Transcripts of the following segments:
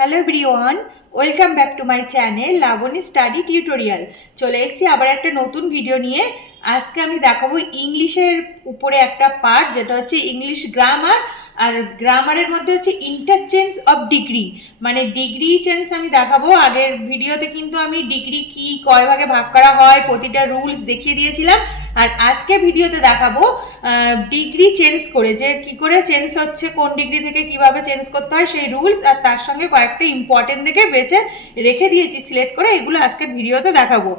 Hello everyone, welcome back to my channel Laboni study tutorial. চলে এসেছি আবার একটা নতুন ভিডিও নিয়ে। আজকে আমি দেখাবো ইংলিশের উপরে একটা পার্ট, যেটা হচ্ছে ইংলিশ গ্রামার। আর গ্রামারের মধ্যে হচ্ছে ইন্টারচেঞ্জ অফ ডিগ্রি, মানে ডিগ্রি চেঞ্জ আমি দেখাবো। আগের ভিডিওতে কিন্তু আমি ডিগ্রি কি, কয় ভাগে ভাগ করা হয়, প্রতিটা রুলস দেখিয়ে দিয়েছিলাম। আর আজকে ভিডিওতে দেখাবো ডিগ্রি চেঞ্জ করে, যে কি করে চেঞ্জ হচ্ছে, কোন ডিগ্রি থেকে কিভাবে চেঞ্জ করতে হয় সেই রুলস, আর তার সঙ্গে কয়েকটা ইম্পর্টেন্ট দেখে বেছে রেখে দিয়েছি সিলেক্ট করে, এগুলো আজকের ভিডিওতে দেখাবো।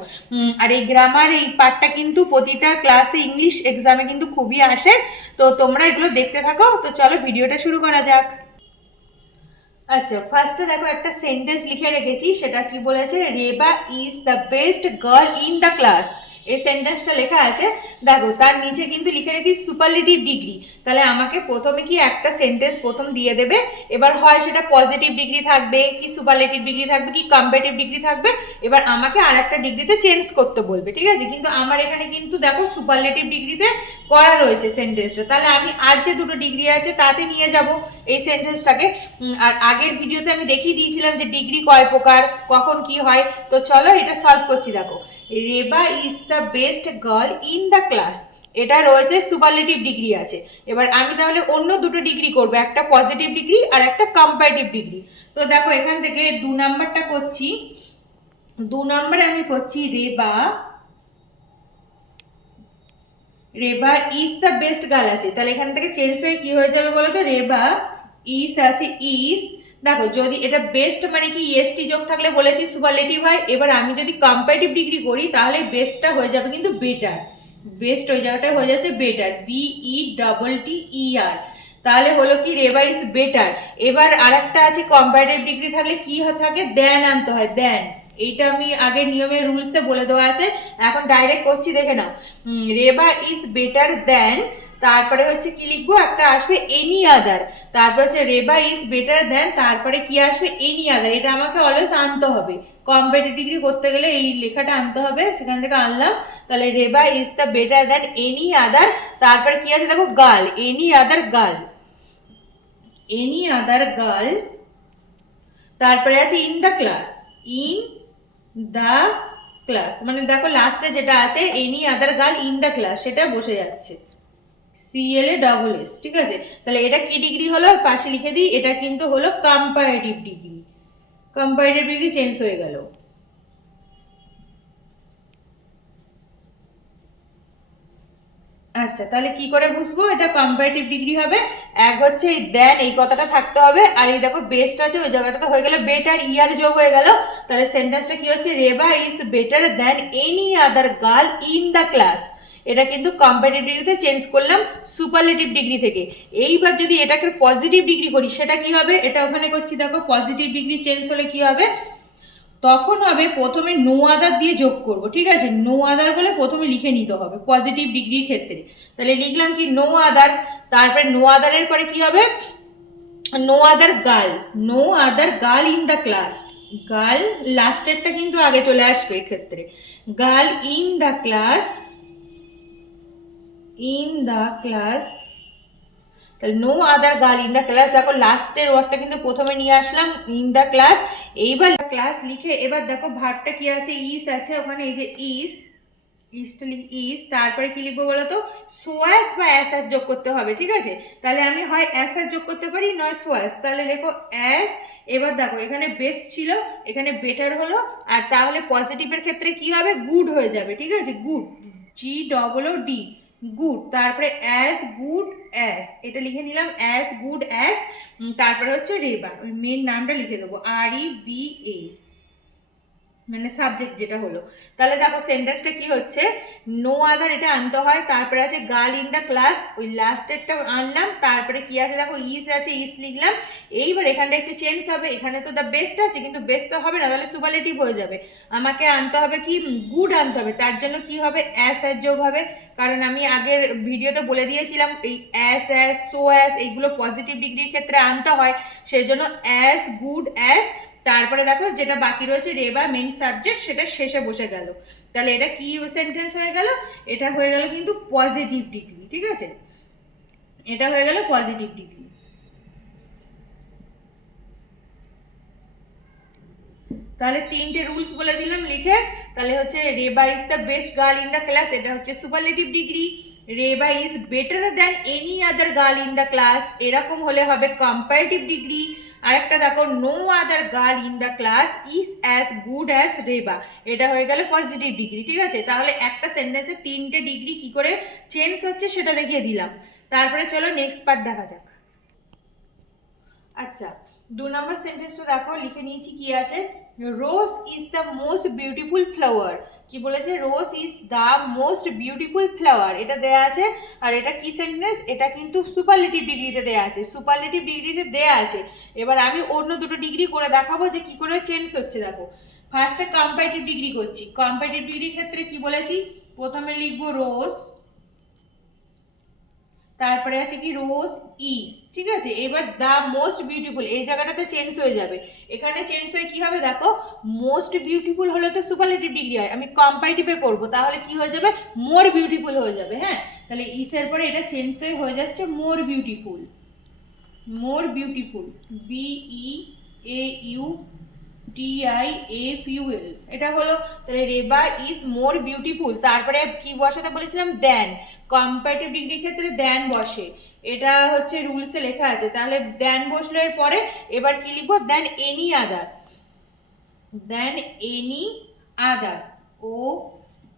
আর এই গ্রামার এই পার্টটা কিন্তু প্রতিটা ক্লাসে ইংলিশ এক্সামে কিন্তু খুবই আসে, তো তোমরা এগুলো দেখতে থাকো। তো চলো ভিডিওটা শুরু করা যাক। আচ্ছা, ফার্স্টে দেখো একটা সেন্টেন্স লিখে রেখেছি, সেটা কি বলেছে, Reba is the best girl in the class. এই সেন্টেন্সটা লেখা আছে, দেখো তার নিচে কিন্তু লিখে রেখেছি সুপারলেটিভ ডিগ্রি। তাহলে আমাকে প্রথমে কি একটা সেন্টেন্স প্রথম দিয়ে দেবে, এবার হয় সেটা পজিটিভ ডিগ্রি থাকবে, কি সুপারলেটিভ ডিগ্রি থাকবে, কি কম্পারেটিভ ডিগ্রি থাকবে। এবার আমাকে আর একটা ডিগ্রিতে চেঞ্জ করতে বলবে, ঠিক আছে। কিন্তু আমার এখানে কিন্তু দেখো সুপারলেটিভ ডিগ্রিতে করা রয়েছে সেন্টেন্সটা, তাহলে আমি আর যে দুটো ডিগ্রি আছে তাতে নিয়ে যাব এই সেন্টেন্সটাকে। আর আগের ভিডিওতে আমি দেখিয়ে দিয়েছিলাম যে ডিগ্রি কয় প্রকার, কখন কি হয়। তো চলো এটা সলভ করছি। দেখো, Reba is the best girl in the class, এটা রয়েছে সুপারলেটিভ ডিগ্রি আছে। এবার আমি তাহলে অন্য দুটো ডিগ্রি করব, একটা পজিটিভ ডিগ্রি আর একটা কম্পারেটিভ ডিগ্রি। তো দেখো এখান থেকে 2 নাম্বারটা করছি। 2 নম্বরে আমি করছি Reba is the best girl আছে, তাহলে এখান থেকে চেঞ্জ হয়ে কি হয়ে যাবে বলো তো, রেবা ইজ আছে ইজ। দেখো যদি এটা বেস্ট মানে কি এসটি যোগ থাকলে বলেছি সুপারলেটিভ হয়। এবার আমি যদি কম্পারেটিভ ডিগ্রি করি তাহলে বেস্টটা হয়ে যাবে কিন্তু বেটার, বেস্ট ওই জায়গাটায় হয়ে যাচ্ছে বেটার, BETTER। তাহলে হলো কি রেবা ইজ বেটার। এবার আরেকটা আছে কম্পারেটিভ ডিগ্রি থাকলে কি থাকে, দেন আনতে হয়, দেন। এইটা আমি আগের নিয়মের রুলসে বলে দেওয়া আছে, এখন ডাইরেক্ট করছি, দেখে নাও। রেবা ইজ বেটার দেন, তারপরে হচ্ছে কি লিখবো, একটা আসবে এনি আদার। তারপর হচ্ছে রেবা ইজ বেটার দেন, তারপরে কি আসবে, এনি আদার। এটা আমাকে অলওয়েজ আনতে হবে, কম্পারেটিভ ডিগ্রি করতে গেলে এই লেখাটা আনতে হবে, সেখান থেকে আনলাম। তাহলে Reba is the better then any আদার। তারপরে কি আছে দেখো, girl, any other girl, any other girl. তারপরে আছে in the class, in the class, মানে দেখো লাস্টে যেটা আছে any other girl in the class, সেটা বসে যাচ্ছে, CLASS, ঠিক আছে। তাহলে এটা কি ডিগ্রি হলো, পাশে লিখে দিই, এটা কিন্তু হলো comparative degree. Comparative degree change হয়ে গেল। আচ্ছা, তাহলে কি করে বুঝবো এটা কম্পারেটিভ ডিগ্রি হবে, এক হচ্ছে এই দেন এই কথাটা থাকতে হবে, আর এই দেখো বেস্ট আছে ওই জায়গাটা হয়ে গেল বেটার, ইয়ার যোগ হয়ে গেল। তাহলে সেন্টেন্সটা কি হচ্ছে, Reba is better then any other girl in the class. এটা কিন্তু কম্পারেটিভ ডিগ্রিতে চেঞ্জ করলাম সুপারলেটিভ ডিগ্রি থেকে। এইবার যদি এটাকে পজিটিভ ডিগ্রি করি সেটা কি হবে, এটা ওখানে করছি, দেখো পজিটিভ ডিগ্রি চেঞ্জ হলে কি হবে, তখন হবে প্রথমে নো আদার দিয়ে যোগ করব, ঠিক আছে। নো আদার বলে প্রথমে লিখে নিতে হবে পজিটিভ ডিগ্রির ক্ষেত্রে। তাহলে লিখলাম কি নো আদার, তারপরে নো আদারের পরে কি হবে, no other girl, no other girl in the class. Girl লাস্টেরটা কিন্তু আগে চলে আসবে এক্ষেত্রে, girl in the class, in the class. তাহলে no other girl in the class, দেখো লাস্টের ওয়ার্ডটা কিন্তু প্রথমে নিয়ে আসলাম, ইন দ্য ক্লাস। এইবার ক্লাস লিখে এবার দেখো ভার্বটা কি আছে, ইজ আছে ওখানে, এই যে ইজ, ইজটা লিখি ইজ, তারপরে কি লিখবো বলো তো, সোয়াস বা অ্যাস যোগ করতে হবে, ঠিক আছে। তাহলে আমি হয় অ্যাস যোগ করতে পারি, নয় সোয়াস। তাহলে লেখো অ্যাস। এবার দেখো এখানে বেস্ট ছিল, এখানে বেটার হলো, আর তাহলে পজিটিভের ক্ষেত্রে কি হবে, গুড হয়ে যাবে, ঠিক আছে, গুড, GOOD, গুড। তারপরে অ্যাজ গুড অ্যাজ, এটা লিখে নিলাম অ্যাজ গুড অ্যাজ। তারপরে হচ্ছে রেবা, ওই মেন নামটা লিখে দেবো, REBA, মানে সাবজেক্ট যেটা হলো। তাহলে দেখো সেন্টেন্সটা কি হচ্ছে, নো আদার এটা আনতে হয়, তারপরে আছে গার্ল ইন দ্য ক্লাস, ওই লাস্টেরটা আনলাম, তারপরে কি আছে দেখো ইজ আছে, ইজ লিখলাম। এইবার এখানটা একটু চেঞ্জ হবে, এখানে তো দ্য বেস্ট আছে কিন্তু বেস্ট তো হবে না, তাহলে সুপারলেটিভ হয়ে যাবে। আমাকে আনতে হবে কি, গুড আনতে হবে, তার জন্য কি হবে, অ্যাস যোগ হবে। কারণ আমি আগের ভিডিওতে বলে দিয়েছিলাম এই অ্যাস সো অ্যাস এইগুলো পজিটিভ ডিগ্রির ক্ষেত্রে আনতে হয়, সেই জন্য অ্যাস গুড অ্যাস। তারপরে দেখো যেটা বাকি রয়েছে রেবা মেন সাবজেক্ট, সেটা শেষে বসে গেল। তাহলে এটা কি সেন্টেন্স হয়ে গেল, এটা হয়ে গেল কিন্তু পজিটিভ ডিগ্রি, ঠিক আছে, এটা হয়ে গেল পজিটিভ ডিগ্রি। তাহলে তিনটে রুলস বলে দিলাম লিখে। তাহলে হচ্ছে Reba is the best girl in the class, এটা হচ্ছে superlative degree. Reba is better than any other girl in the class, এরকম হলে হবে কম্পারেটিভ ডিগ্রি। আরেকটা দেখো, no other girl in the class is as good as Reba, এটা হয়ে গেল পজিটিভ ডিগ্রি। ঠিক আছে, তাহলে একটা সেন্টেন্সে তিনটে ডিগ্রি কি করে চেঞ্জ হচ্ছে সেটা দেখিয়ে দিলাম। তারপরে চলো নেক্সট পার্ট দেখা যাক। আচ্ছা, 2 নম্বর সেন্টেন্সটা দেখো, লিখে নিয়েছি কি আছে, রোজ is the most beautiful flower. কি বলেছে, রোজ is the most beautiful flower, এটা দেয়া আছে। আর এটা কি সেন্টেন্স, এটা কিন্তু সুপারলেটিভ ডিগ্রিতে দেয়া আছে, সুপারলেটিভ ডিগ্রিতে দেয়া আছে। এবার আমি অন্য দুটো ডিগ্রি করে দেখাবো যে কি করে চেঞ্জ হচ্ছে। দেখো, ফার্স্টে কম্পারেটিভ ডিগ্রি করছি। কম্পারেটিভ ডিগ্রির ক্ষেত্রে কি বলেছি, প্রথমে লিখবো রোজ, তারপরে আছে কি রোজ ইজ। ঠিক আছে, এবার দ্য মোস্ট বিউটিফুল এই জায়গাটাতে চেঞ্জ হয়ে যাবে। এখানে চেঞ্জ হয়ে কি হবে দেখো, মোস্ট বিউটিফুল হলে তো সুপারলেটিভ ডিগ্রি হয়, আমি কম্পারেটিভে করব, তাহলে কি হয়ে যাবে, মোর বিউটিফুল হয়ে যাবে। হ্যাঁ, তাহলে ইসের পরে এটা চেঞ্জ হয়ে যাচ্ছে more beautiful, more beautiful, B E A you TIAFUL, এটা হলো। তাহলে রেবা ইজ মোর বিউটিফুল, তারপরে কি বসাতে বলেছিলাম, দেন। কম্পারেটিভ ডিগ্রির ক্ষেত্রে দেন বসে, এটা হচ্ছে রুলসে লেখা আছে। তাহলে দেন বসলো এর পরে, এবার কি লিখবো, then any other, then any other, ও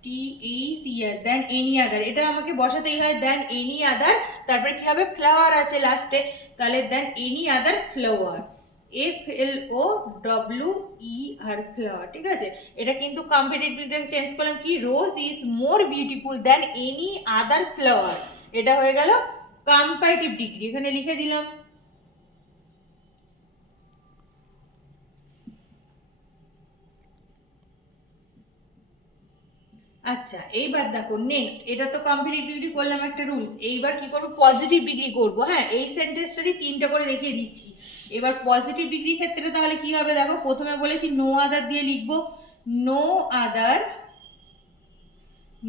TECR, দেন এনি আদার, এটা আমাকে বসাতেই হয়, দেন এনি আদার। তারপরে কি হবে, ফ্লাওয়ার আছে লাস্টে, তাহলে দেন any other flower, FLOWER, flower. ঠিক আছে, এটা কিন্তু কম্পিটিটিভলি চেঞ্জ করলাম, কি রোজ is more beautiful than any other flower, এটা হয়ে গেল কম্পারেটিভ ডিগ্রি, এখানে লিখে দিলাম। আচ্ছা, এইবার দেখো নেক্সট, এটা তো কম্পারেটিভ ডিগ্রি করলাম একটা রুলস, এইবার কি করবো, পজিটিভ ডিগ্রি করবো। হ্যাঁ, এই সেন্টেন্সটারই তিনটা করে দেখিয়ে দিচ্ছি। এবার পজিটিভ ডিগ্রির ক্ষেত্রে তাহলে কি হবে দেখো, প্রথমে বলেছি নো আদার দিয়ে লিখবো, নো আদার,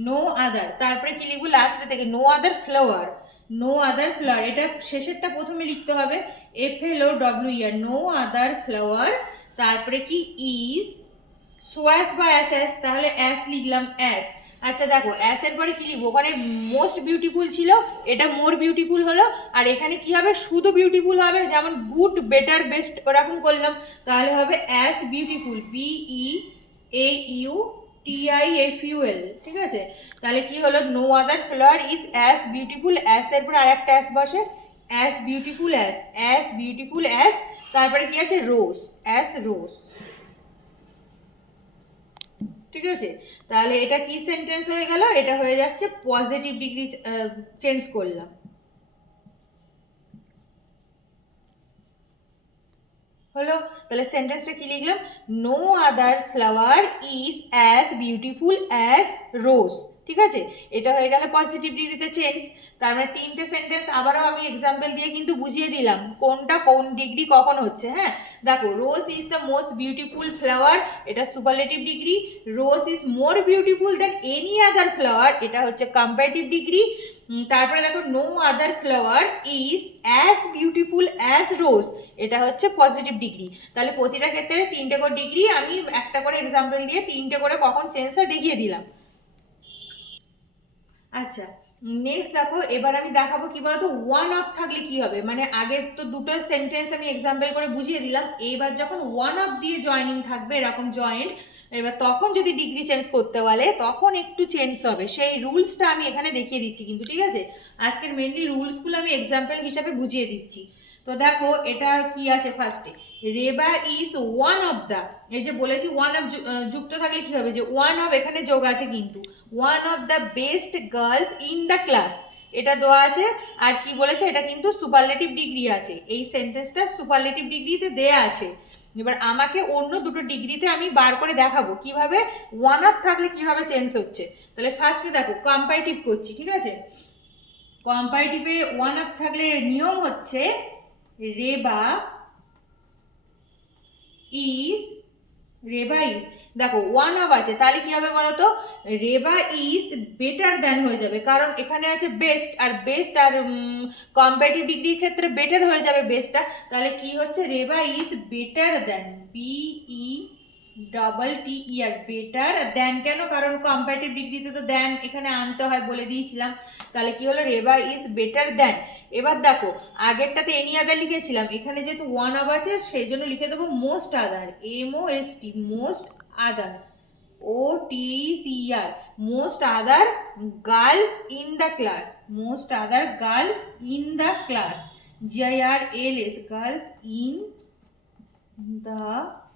নো আদার, তারপরে কি লিখবো লাস্টে থেকে, no other flower, no other flower, এটা শেষেরটা প্রথমে লিখতে হবে, FLOWER, নো আদার ফ্লাওয়ার। তারপরে কি ইজ, সোয়াস বা অ্যাস, অ্যাস, তাহলে অ্যাস লিখলাম, অ্যাস। আচ্ছা দেখো, অ্যাস এর পরে কি লিখবো, ওখানে মোস্ট বিউটিফুল ছিল, এটা মোর বিউটিফুল হলো। আর এখানে কি হবে, শুধু বিউটিফুল হবে, যেমন গুড, বেটার, বেস্ট ওরকম করলাম, তাহলে হবে অ্যাস বিউটিফুল, BEAUTIFUL। ঠিক আছে, তাহলে কি হলো, no other flower is as beautiful, as এর পর আরেকটা অ্যাস বসে, as beautiful as, as beautiful as. তারপরে কি আছে, রোজ, অ্যাস রোজ। ঠিক আছে, তাহলে এটা কি সেন্টেন্স হয়ে গেল, এটা হয়ে যাচ্ছে পজিটিভ ডিগ্রি চেঞ্জ করলাম। হলো, তাহলে সেন্টেন্সটা কি লিখলাম, no other flower is as beautiful as rose. ঠিক আছে, এটা হয়ে গেল পজিটিভ ডিগ্রিতে চেঞ্জ। তার মানে তিনটে সেন্টেন্স আবারও আমি এক্সাম্পল দিয়ে কিন্তু বুঝিয়ে দিলাম কোনটা কোন ডিগ্রি কখন হচ্ছে। হ্যাঁ, দেখো, rose is the most beautiful flower, এটা superlative degree. Rose is more beautiful than any other flower, এটা হচ্ছে কম্পারেটিভ ডিগ্রি। তারপরে দেখো, no other flower is as beautiful as rose, এটা হচ্ছে পজিটিভ ডিগ্রি। তাহলে প্রতিটা ক্ষেত্রে তিনটে করে ডিগ্রি আমি একটা করে এক্সাম্পল দিয়ে তিনটে করে কখন চেঞ্জ হয় দেখিয়ে দিলাম। আচ্ছা, নেক্সট দেখো, এবার আমি দেখাবো কি বলতো, ওয়ান অফ থাকলে কি হবে, মানে আগে তো দুটো সেন্টেন্স আমি এক্সাম্পল করে বুঝিয়ে দিলাম, এইবার যখন ওয়ান অফ দিয়ে জয়েনিং থাকবে এরকম জয়েন্ট, এবার তখন যদি ডিগ্রি চেঞ্জ করতে বলে তখন একটু চেঞ্জ হবে, সেই রুলসটা আমি এখানে দেখিয়ে দিচ্ছি কিন্তু। ঠিক আছে, আজকের মেনলি রুলসগুলো আমি এক্সাম্পল হিসাবে বুঝিয়ে দিচ্ছি। তো দেখো, এটা কি আছে, ফার্স্টে Reba is one of the, এই যে বলেছি ওয়ান অফ যুক্ত থাকলে কি হবে, যে ওয়ান অফ এখানে যোগ আছে কিন্তু, one of the best girls in the class, এটা দেওয়া আছে। আর কি বলেছে, এটা কিন্তু সুপারলেটিভ ডিগ্রি আছে, এই সেন্টেন্সটা সুপারলেটিভ ডিগ্রিতে দেয়া আছে। এবার আমাকে অন্য দুটো ডিগ্রিতে আমি বার করে দেখাবো কিভাবে ওয়ান অফ থাকলে কিভাবে চেঞ্জ হচ্ছে। তাহলে ফার্স্টে দেখো, কম্পারেটিভ করছি। ঠিক আছে, কম্পারেটিভে ওয়ান অফ থাকলে নিয়ম হচ্ছে রেবা ইজ, রেবা ইজ, দেখো ওয়ান অফ আছে, তাহলে কি হবে বলতো, রেবা ইজ বেটার দ্যান হয়ে যাবে, কারণ এখানে আছে বেস্ট, আর বেস্ট আর কম্পারেটিভ ডিগ্রির ক্ষেত্রে বেটার হয়ে যাবে বেস্টটা। তাহলে কি হচ্ছে, Reba is better than, BE double T year, better দেন কেন, কারণ কম্পারেটিভ ডিগ্রিতে তো দেন এখানে আনতে হয় বলে দিয়েছিলাম। তাহলে কি হলো, রেবা ইজ বেটার দেন। এবার দেখো আগেরটাতে এনি আদার লিখেছিলাম, এখানে যেহেতু ওয়ান অফ আছে সেই জন্য লিখে দেবো most other, MOST, most other, OTCR, most other girls in the class, most other girls in the class, GIRLS, girls in the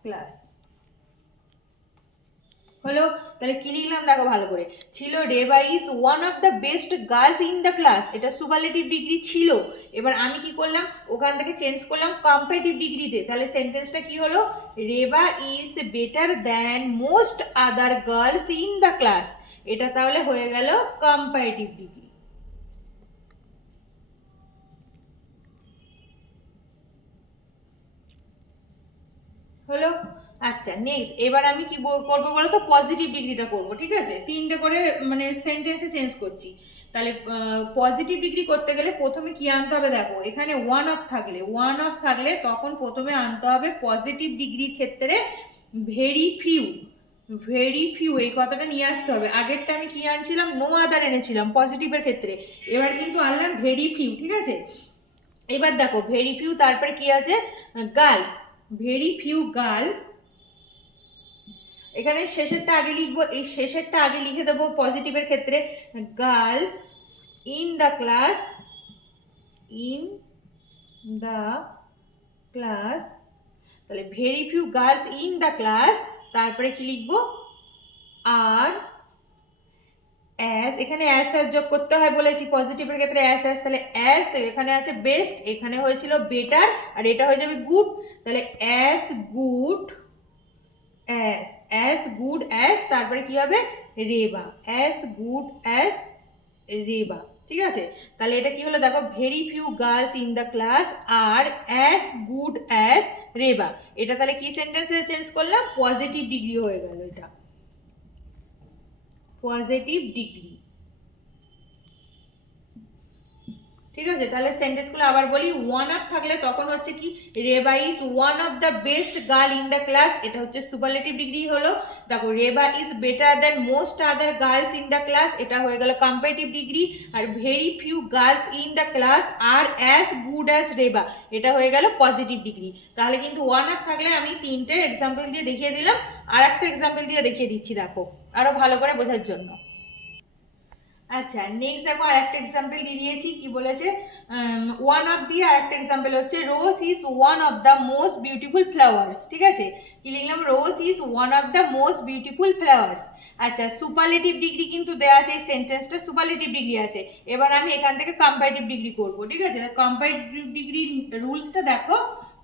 class. হলো, তাহলে কি লিখলাম দেখো ভালো করে, ছিল Reba is one of the best girls in the class, এটা superlative degree ছিল। এবার আমি কি করলাম, ওখান থেকে চেঞ্জ করলাম কম্পারেটিভ ডিগ্রিতে, তাহলে সেন্টেন্সটা কি হলো, Reba is better than most other girls in the class, এটা তাহলে হয়ে গেল কম্পারেটিভ ডিগ্রি। হলো। আচ্ছা নেক্সট, এবার আমি কি করবো বলো তো, পজিটিভ ডিগ্রিটা করবো, ঠিক আছে, তিনটে করে মানে সেন্টেন্সে চেঞ্জ করছি। তাহলে পজিটিভ ডিগ্রি করতে গেলে প্রথমে কি আনতে হবে দেখো, এখানে ওয়ান অফ থাকলে তখন প্রথমে আনতে হবে পজিটিভ ডিগ্রির ক্ষেত্রে ভেরি ফিউ, এই কথাটা নিয়ে আসতে হবে। আগেরটা আমি কি আনছিলাম, নো আদার এনেছিলাম পজিটিভের ক্ষেত্রে, এবার কিন্তু আনলাম ভেরি ফিউ, ঠিক আছে। এবার দেখো ভেরি ফিউ, তারপরে কি আছে, গার্লস, ভেরি ফিউ গার্লস, এখানে শেষেরটা আগে লিখবো, এই শেষেরটা আগে লিখে দেবো পজিটিভের ক্ষেত্রে, girls in the class, in the class, তাহলে very few girls in the class, তারপরে কি লিখবো, আর অ্যাস, এখানে অ্যাস যোগ করতে হয় বলেছি পজিটিভের ক্ষেত্রে অ্যাস, তাহলে অ্যাস এখানে আছে বেস্ট, এখানে হয়েছিল বেটার, আর এটা হয়ে যাবে গুড, তাহলে as good as good as, তারপরে কি হবে, Reba, as good as Reba, ঠিক আছে। তাহলে এটা কি হলো দেখো, very few girls in the class are as good as Reba, এটা তাহলে কি সেন্টেন্সে চেঞ্জ করলাম, পজিটিভ ডিগ্রি হয়ে গেল, এটা পজিটিভ ডিগ্রি, ঠিক আছে। তাহলে সেন্টেন্সগুলো আবার বলি, ওয়ান অফ থাকলে তখন হচ্ছে কি, Reba is one of the best girl in the class, এটা হচ্ছে সুপারলেটিভ ডিগ্রি হলো। দেখো Reba is better than most other girls in the class, এটা হয়ে গেল কম্পারেটিভ ডিগ্রি। আর very few girls in the class are as good as Reba, এটা হয়ে গেল পজিটিভ ডিগ্রি। তাহলে কিন্তু ওয়ান অফ থাকলে আমি তিনটে এক্সাম্পল দিয়ে দেখিয়ে দিলাম, আর একটা এক্সাম্পল দিয়ে দেখিয়ে দিচ্ছি দেখো আরো ভালো করে বোঝার জন্য। আচ্ছা নেক্সট দেখো আর একটা এক্সাম্পল দিয়ে দিয়েছি, কি বলেছে, ওয়ান অফ দিয়ে আর একটা এক্সাম্পল হচ্ছে, rose is one of the most beautiful flowers, ঠিক আছে, কি লিখলাম, rose is one of the most beautiful flowers. আচ্ছা সুপারলেটিভ ডিগ্রি কিন্তু দেওয়া আছে, এই সেন্টেন্সটা সুপারলেটিভ ডিগ্রি আছে, এবার আমি এখান থেকে কম্পারেটিভ ডিগ্রি করব, ঠিক আছে। কম্পারেটিভ ডিগ্রি রুলসটা দেখো,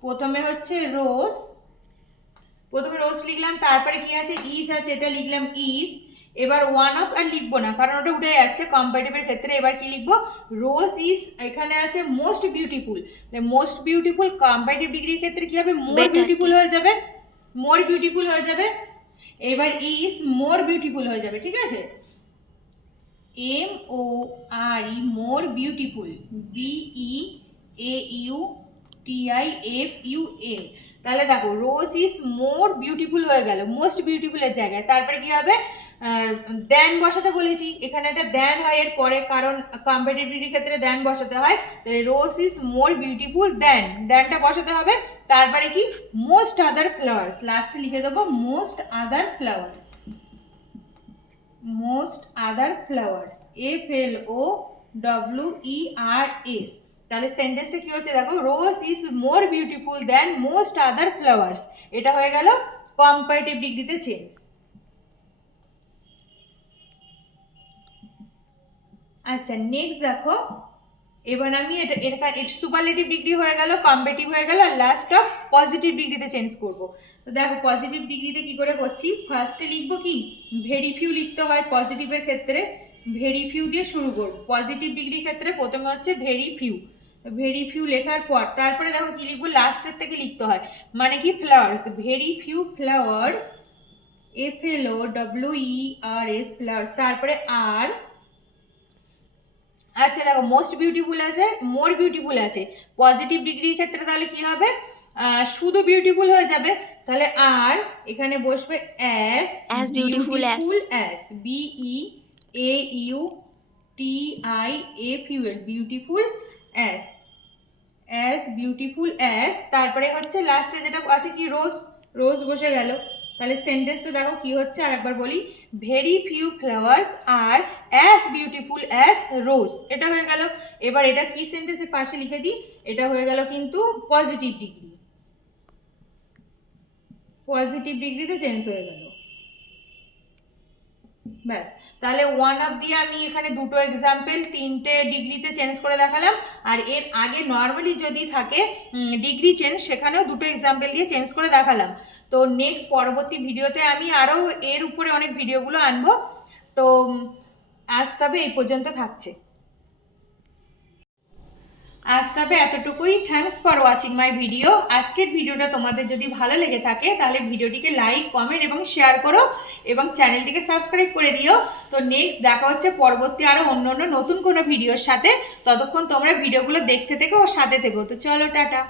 প্রথমে হচ্ছে রোজ, প্রথমে রোজ লিখলাম, তারপরে কি আছে, ইজ আছে, এটা লিখলাম ইজ, এবার ওয়ান অফ আর লিখবো না কারণ ওটা উঠে যাচ্ছে কম্পারেটিভের ক্ষেত্রে, এবার কি লিখবো, রোজ ইজ, এখানে আছে most beautiful, most beautiful comparative ডিগ্রির ক্ষেত্রে কি হবে, মোর বিউটিফুল হয়ে যাবে, মোর বিউটিফুল হয়ে যাবে, এবার ইজ মোর বিউটিফুল হয়ে যাবে, ঠিক আছে, MORE মোর বিউটিফুল, BEAUTIFUL, তাহলে দেখো রোজ ইজ মোর বিউটিফুল হয়ে গেল মোস্ট বিউটিফুলের জায়গায়, তারপরে কি হবে, দেন বসাতে বলেছি, এখানে একটা দেন হয় এর পরে, কারণ কম্পারেটিভ ডিগ্রির ক্ষেত্রে দেন বসাতে হয়, তাহলে রোজ ইজ মোর বিউটিফুল দেনটা বসাতে হবে, তারপরে কি মোস্ট আদার ফ্লাওয়ার্স, লাস্টে লিখে দেবো most other flowers, most other flowers, FLOWERS, তাহলে সেন্টেন্সটা কি হচ্ছে দেখো, rose is more beautiful than most other flowers, এটা হয়ে গেল কম্পারেটিভ ডিগ্রিতে চেঞ্জ। আচ্ছা নেক্সট দেখো, এবার আমি এটা সুপারলেটিভ ডিগ্রি হয়ে গেল, কম্পারেটিভ হয়ে গেল, আর লাস্ট অফ পজিটিভ ডিগ্রিতে চেঞ্জ করব। তো দেখো পজিটিভ ডিগ্রিতে কি করে করছি, ফার্স্টে লিখবো কি, ভেরি ফিউ লিখতে হয় পজিটিভের ক্ষেত্রে, ভেরি ফিউ দিয়ে শুরু করব, পজিটিভ ডিগ্রির ক্ষেত্রে প্রথমে হচ্ছে ভেরি ফিউ লেখার পর তারপরে দেখো কি লিখবো, লাস্টের থেকে লিখতে হয়, মানে কি flowers, very few flowers, FLOWERS flowers, তারপরে আর, আচ্ছা দেখো মোস্ট বিউটিফুল আছে, মোর বিউটিফুল আছে, পজিটিভ ডিগ্রির ক্ষেত্রে তাহলে কি হবে, শুধু বিউটিফুল হয়ে যাবে, তাহলে আর এখানে বসবে as beautiful as BEAUTIFUL beautiful as beautiful as. তারপরে হচ্ছে লাস্টে যেটা আছে কি রোজ বসে গেল। তাহলে সেন্টেন্সটা দেখো কি হচ্ছে, আর একবার বলি, ভেরি ফিউ ফ্লাওয়ার্স আর অ্যাজ বিউটিফুল অ্যাজ রোজ, এটা হয়ে গেল। এবার এটা কি সেন্টেন্সের পাশে লিখে দিই, এটা হয়ে গেল কিন্তু পজিটিভ ডিগ্রিতে চেঞ্জ হয়ে গেল। ব্যাস, তাহলে ওয়ান অফ দিয়ে আমি এখানে দুটো এক্সাম্পল 3টে ডিগ্রিতে চেঞ্জ করে দেখালাম, আর এর আগে নর্মালি যদি থাকে ডিগ্রি চেঞ্জ, সেখানেও দুটো এক্সাম্পল দিয়ে চেঞ্জ করে দেখালাম। তো নেক্সট পরবর্তী ভিডিওতে আমি আরও এর উপরে অনেক ভিডিওগুলো আনবো। তো আজ তবে এই পর্যন্ত থাকছে, আজ তবে এতটুকুই। Thanks for watching my video. আজকের ভিডিওটা তোমাদের যদি ভালো লেগে থাকে তাহলে ভিডিওটিকে লাইক, কমেন্ট এবং শেয়ার করো এবং চ্যানেলটিকে সাবস্ক্রাইব করে দিও। তো নেক্সট দেখা হচ্ছে পরবর্তী আরও অন্য নতুন কোনো ভিডিওর সাথে। ততক্ষণ তোমরা ভিডিওগুলো দেখতে থেকো ও সাথে থেকো। তো চলো, টাটা।